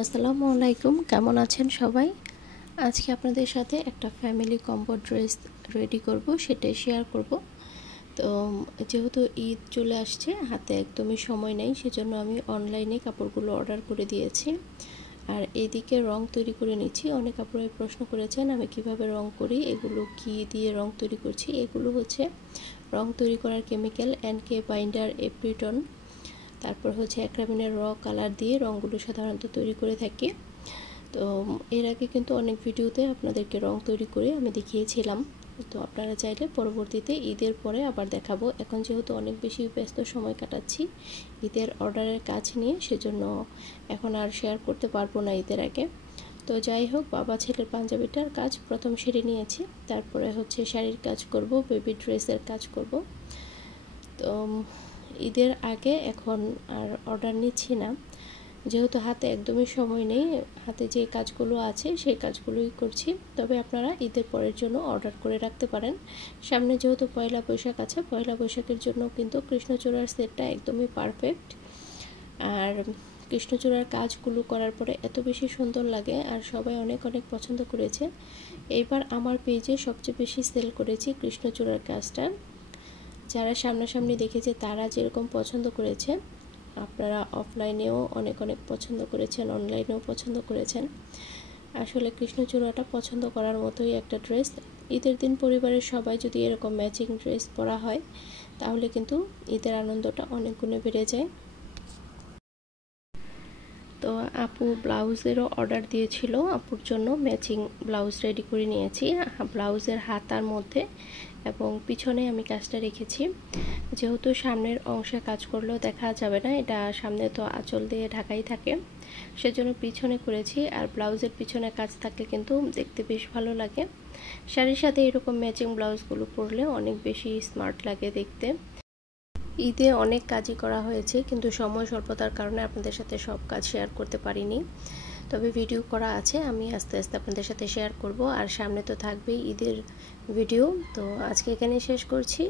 আসসালামু আলাইকুম, কেমন আছেন সবাই? আজকে আপনাদের সাথে একটা ফ্যামিলি কম্বো ড্রেস রেডি করব, সেটাই শেয়ার করব। তো যেহেতু ঈদ চলে আসছে, হাতে একদমই সময় নেই, সেজন্য আমি অনলাইনে কাপড়গুলো অর্ডার করে দিয়েছি। আর এইদিকে রং তৈরি করে নিচ্ছি। অনেক আপুরাই প্রশ্ন করেছেন আমি কিভাবে রং করি, এগুলো কি দিয়ে রং তৈরি করছি। এগুলো হচ্ছে রং তৈরি করার কেমিক্যাল এনকে বাইন্ডার, এপ্রিটন, তারপর হচ্ছে অ্যাক্রামিনের র কালার দিয়ে রঙগুলো সাধারণত তৈরি করে থাকি। তো এর আগে কিন্তু অনেক ভিডিওতে আপনাদেরকে রং তৈরি করে আমি দেখিয়েছিলাম। তো আপনারা চাইলে পরবর্তীতে ঈদের পরে আবার দেখাবো। এখন যেহেতু অনেক বেশি ব্যস্ত সময় কাটাচ্ছি ঈদের অর্ডারের কাজ নিয়ে, সেজন্য এখন আর শেয়ার করতে পারবো না ঈদের আগে। তো যাই হোক, বাবা ছেলের পাঞ্জাবিটার কাজ প্রথম সেরে নিয়েছি, তারপরে হচ্ছে শাড়ির কাজ করব, বেবি ড্রেসের কাজ করব। তো ঈদের আগে এখন আর অর্ডার নিচ্ছি না, যেহেতু হাতে একদমই সময় নেই। হাতে যে কাজগুলো আছে সেই কাজগুলোই করছি। তবে আপনারা ঈদের পরের জন্য অর্ডার করে রাখতে পারেন। সামনে যেহেতু পয়লা বৈশাখ আছে, পয়লা বৈশাখের জন্য কিন্তু কৃষ্ণচূড়ার সেটটা একদমই পারফেক্ট। আর কৃষ্ণচূড়ার কাজগুলো করার পরে এত বেশি সুন্দর লাগে, আর সবাই অনেক অনেক পছন্দ করেছে। এইবার আমার পেজে সবচেয়ে বেশি সেল করেছি কৃষ্ণচূড়ার কাজটা। যারা সামনাসামনি দেখেছে তারা যেরকম পছন্দ করেছে, আপনারা অফলাইনেও অনেক অনেক পছন্দ করেছেন, অনলাইনেও পছন্দ করেছেন। আসলে কৃষ্ণচূড়াটা পছন্দ করার মতোই একটা ড্রেস। ঈদের দিন পরিবারের সবাই যদি এরকম ম্যাচিং ড্রেস পরা হয়, তাহলে কিন্তু ঈদের আনন্দটা অনেক গুণে বেড়ে যায়। তো আপু ব্লাউজেরও অর্ডার দিয়েছিল, আপুর জন্য ম্যাচিং ব্লাউজ রেডি করে নিয়েছি। ব্লাউজের হাতার মধ্যে এবং পিছনে আমি কাজটা রেখেছি। যেহেতু সামনের অংশে কাজ করলেও দেখা যাবে না, এটা সামনে তো আঁচল দিয়ে ঢাকাই থাকে, সেজন্য পিছনে করেছি। আর ব্লাউজের পিছনে কাজ থাকলে কিন্তু দেখতে বেশ ভালো লাগে। শাড়ির সাথে এরকম ম্যাচিং ব্লাউজগুলো পরলে অনেক বেশি স্মার্ট লাগে দেখতে। ঈদে অনেক কাজই করা হয়েছে, কিন্তু সময় স্বল্পতার কারণে আপনাদের সাথে সব কাজ শেয়ার করতে পারিনি। তবে ভিডিও করা আছে, আমি আস্তে আস্তে আপনাদের সাথে শেয়ার করব। আর সামনে তো থাকবেই ঈদের ভিডিও। তো আজকে এখানেই শেষ করছি।